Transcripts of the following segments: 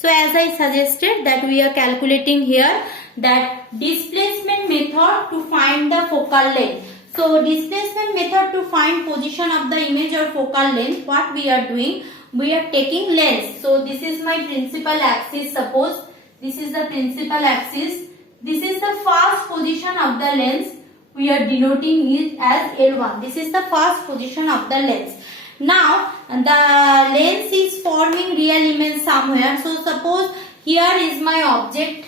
So as I suggested that we are calculating here that displacement method to find the focal length. So displacement method to find position of the image or focal length, what we are doing, we are taking lens. So this is my principal axis, suppose this is the principal axis, this is the first position of the lens, we are denoting it as L1. This is the first position of the lens. Now the lens is forming real image somewhere. So suppose here is my object,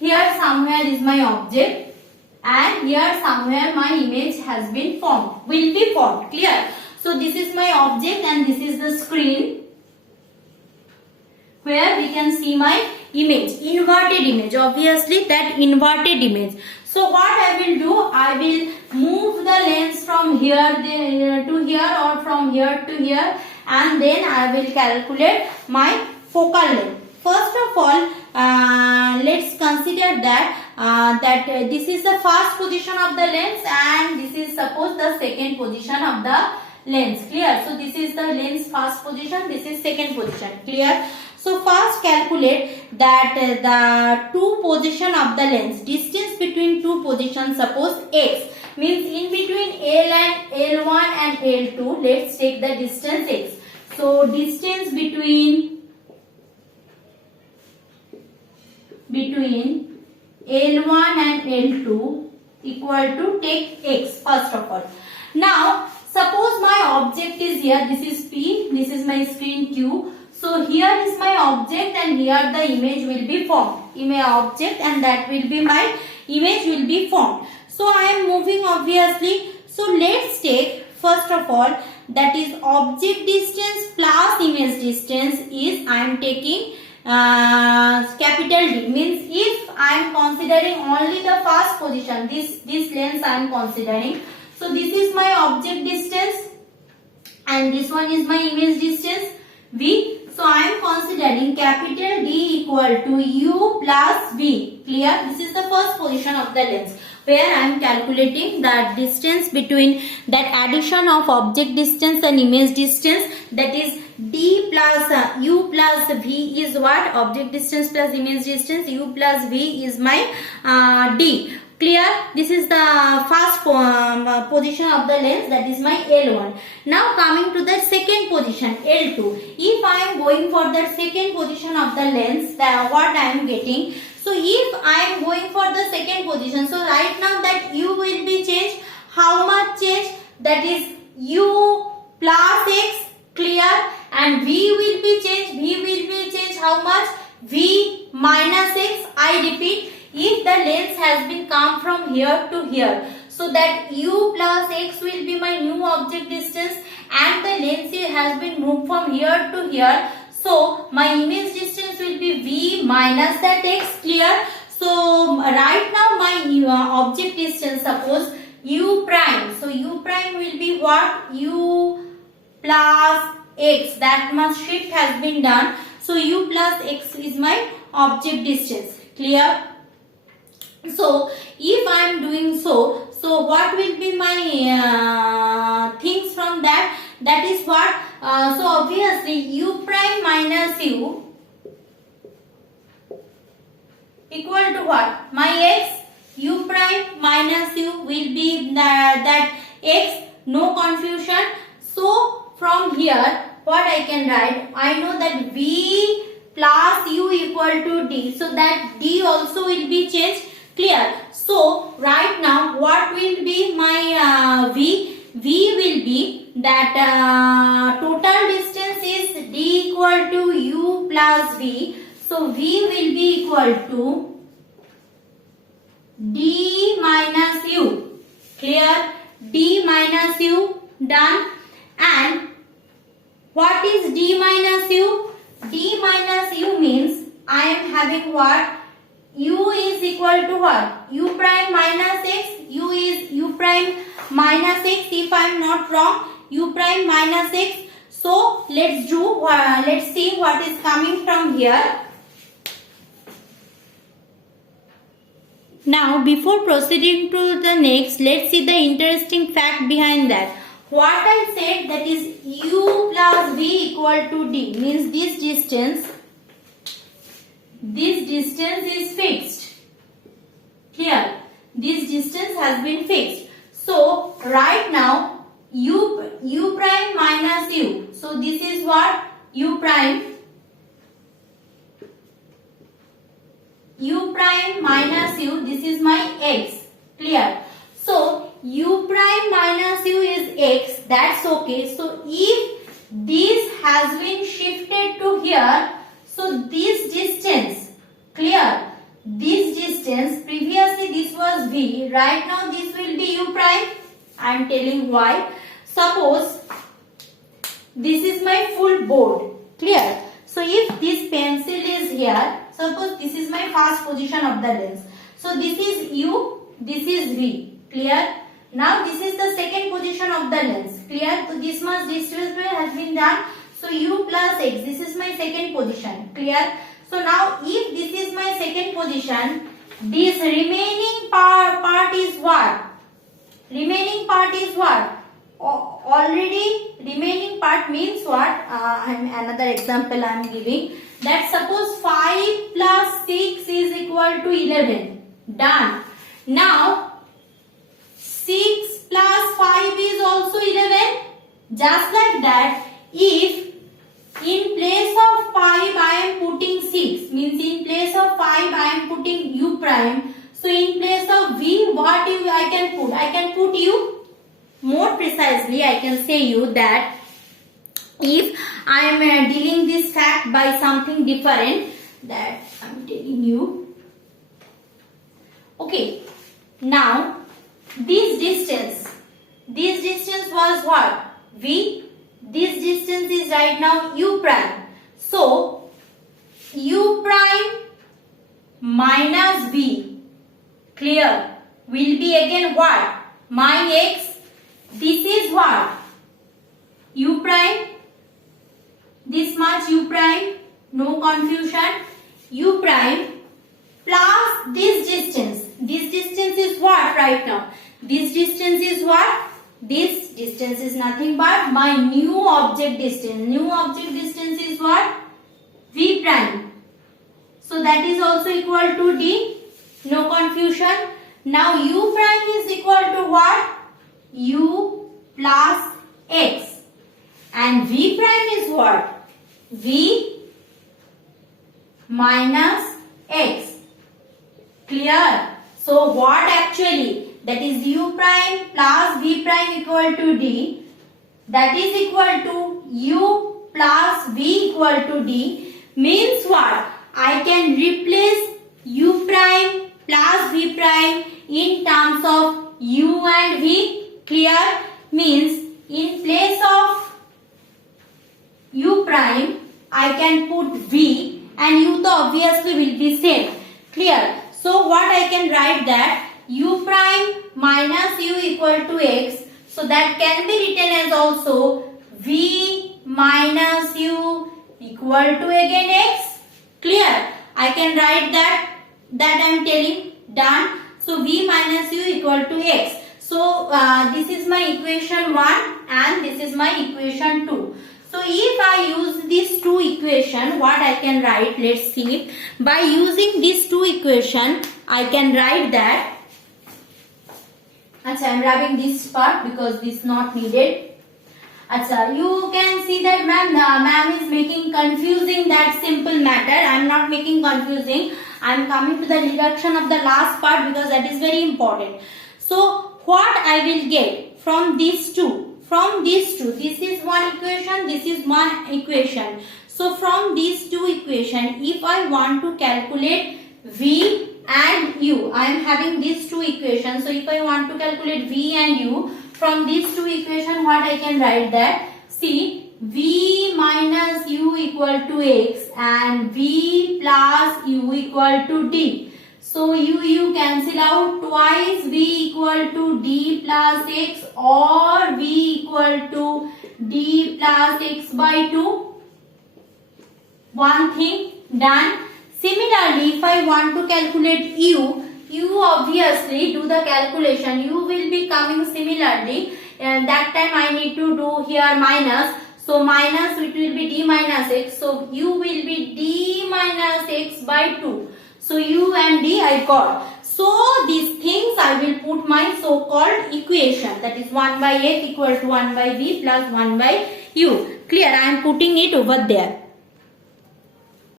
here somewhere is my object, and here somewhere my image has been formed, will be formed. Clear? So this is my object and this is the screen where we can see my image, inverted image, obviously that inverted image. So what I will do, I will move the lens from here to here or from here to here, and then I will calculate my focal length. First of all, let's consider that this is the first position of the lens and this is suppose the second position of the lens. Clear? So this is the lens first position, this is second position. Clear? So first calculate that the two position of the lens, distance between two positions, suppose x, means in between L and L1 and L2, let's take the distance x. So distance between L1 and L2 equal to take x first of all. Now suppose my object is here, this is P, this is my screen Q. So here is my object and here the image will be formed. Image object and that will be my image will be formed. So I am moving obviously. So let's take first of all that is object distance plus image distance is I am taking capital D, means if I am considering only the first position, this lens I am considering. So this is my object distance and this one is my image distance V. So I am considering capital D equal to U plus V. Clear? This is the first position of the lens where I am calculating the distance between that addition of object distance and image distance, that is D plus U plus V is what? Object distance plus image distance, U plus V is my D. Clear? This is the first position of the lens, that is my L1. Now coming to the second position, L2. If I am going for the second position of the lens, what I am getting? So if I am going for the second position, so right now that U will be changed. How much change? That is U plus X. Clear? And V will be changed. V will be changed. How much? V minus X. I repeat. If the lens has been come from here to here, so that U plus X will be my new object distance and the lens has been moved from here to here, so my image distance will be V minus that X. Clear? So right now my object distance, suppose U prime, so U prime will be what? U plus X, that much shift has been done, so U plus X is my object distance. Clear? So if I am doing so what will be my things from that? That is what? So obviously U prime minus U equal to what? My X. U prime minus U will be that X. No confusion. So from here what I can write? I know that V plus U equal to D. So that D also will be changed. Clear? So right now what will be my V? V will be that total distance is D equal to U plus V. So V will be equal to D minus U. Clear? D minus U. Done. And what is D minus U? D minus U means I am having what? U is equal to what? U prime minus X. U is U prime minus X, if I am not wrong. U prime minus X. So let's see what is coming from here. Now before proceeding to the next, let's see the interesting fact behind that. What I said, that is U plus V equal to D, means this distance this distance is fixed. Here, this distance has been fixed. So, right now, u prime minus u. So, this is what? U prime minus u. This is my x. Clear? So, u prime minus u is x. That's okay. So, if this has been shifted to here, so this distance, clear? This distance, previously this was v, right now this will be u prime. I am telling why. Suppose this is my full board, clear? So if this pencil is here, suppose this is my first position of the lens. So this is u, this is v, clear? Now this is the second position of the lens, clear? So this much distance has been done. So u plus x, this is my second position, clear? So now if this is my second position, this remaining part is what? Remaining part is what? Already remaining part means what? Another example I am giving. That suppose 5 plus 6 is equal to 11. Done. Now 6 plus 5 is also 11. Just like that, if in place of 5 I am putting 6, means in place of 5 I am putting u prime. So in place of v, what I can put? I can put u. More precisely, I can say you that if I am dealing this fact by something different, that I am telling you. Okay. Now this distance was what? V. This distance is right now u prime. So, u prime minus v, clear, will be again what? My x. This is what? U prime. This much u prime. No confusion. U prime plus this distance. This distance is what right now? This distance is what? This distance is nothing but my new object distance. New object distance is what? V prime. So that is also equal to d. No confusion. Now u prime is equal to what? U plus x. And v prime is what? V minus x. Clear? So what actually? That is u prime plus v prime equal to d. That is equal to u plus v equal to d. Means what? I can replace u prime plus v prime in terms of u and v. Clear? Means in place of u prime I can put v and u obviously will be same. Clear? So what I can write that u prime minus u equal to x. So that can be written as also v minus u equal to again x. Clear? I can write that I am telling. Done. So v minus u equal to x. So this is my equation 1 and this is my equation 2. So if I use these two equation, what I can write? Let's see. By using these two equation, I can write that. Achha, I am rubbing this part because this is not needed. Achha, you can see that ma'am is making confusing that simple matter. I am not making confusing. I am coming to the reduction of the last part because that is very important. So what I will get from these two? From these two, this is one equation, this is one equation. So from these two equation, if I want to calculate v and u, I am having these two equations. So if I want to calculate v and u, from these two equation, what I can write that? See, v minus u equal to x and v plus u equal to d. So u cancel out, twice v equal to d plus x or v equal to d plus x by 2. One thing done. Similarly, if I want to calculate u obviously do the calculation. U will be coming similarly. That time I need to do here minus. So minus it will be d minus x. So u will be d minus x by 2. So U and D I got. So these things I will put my so-called equation, that is 1 by x equal to 1 by v plus 1 by u. Clear? I am putting it over there.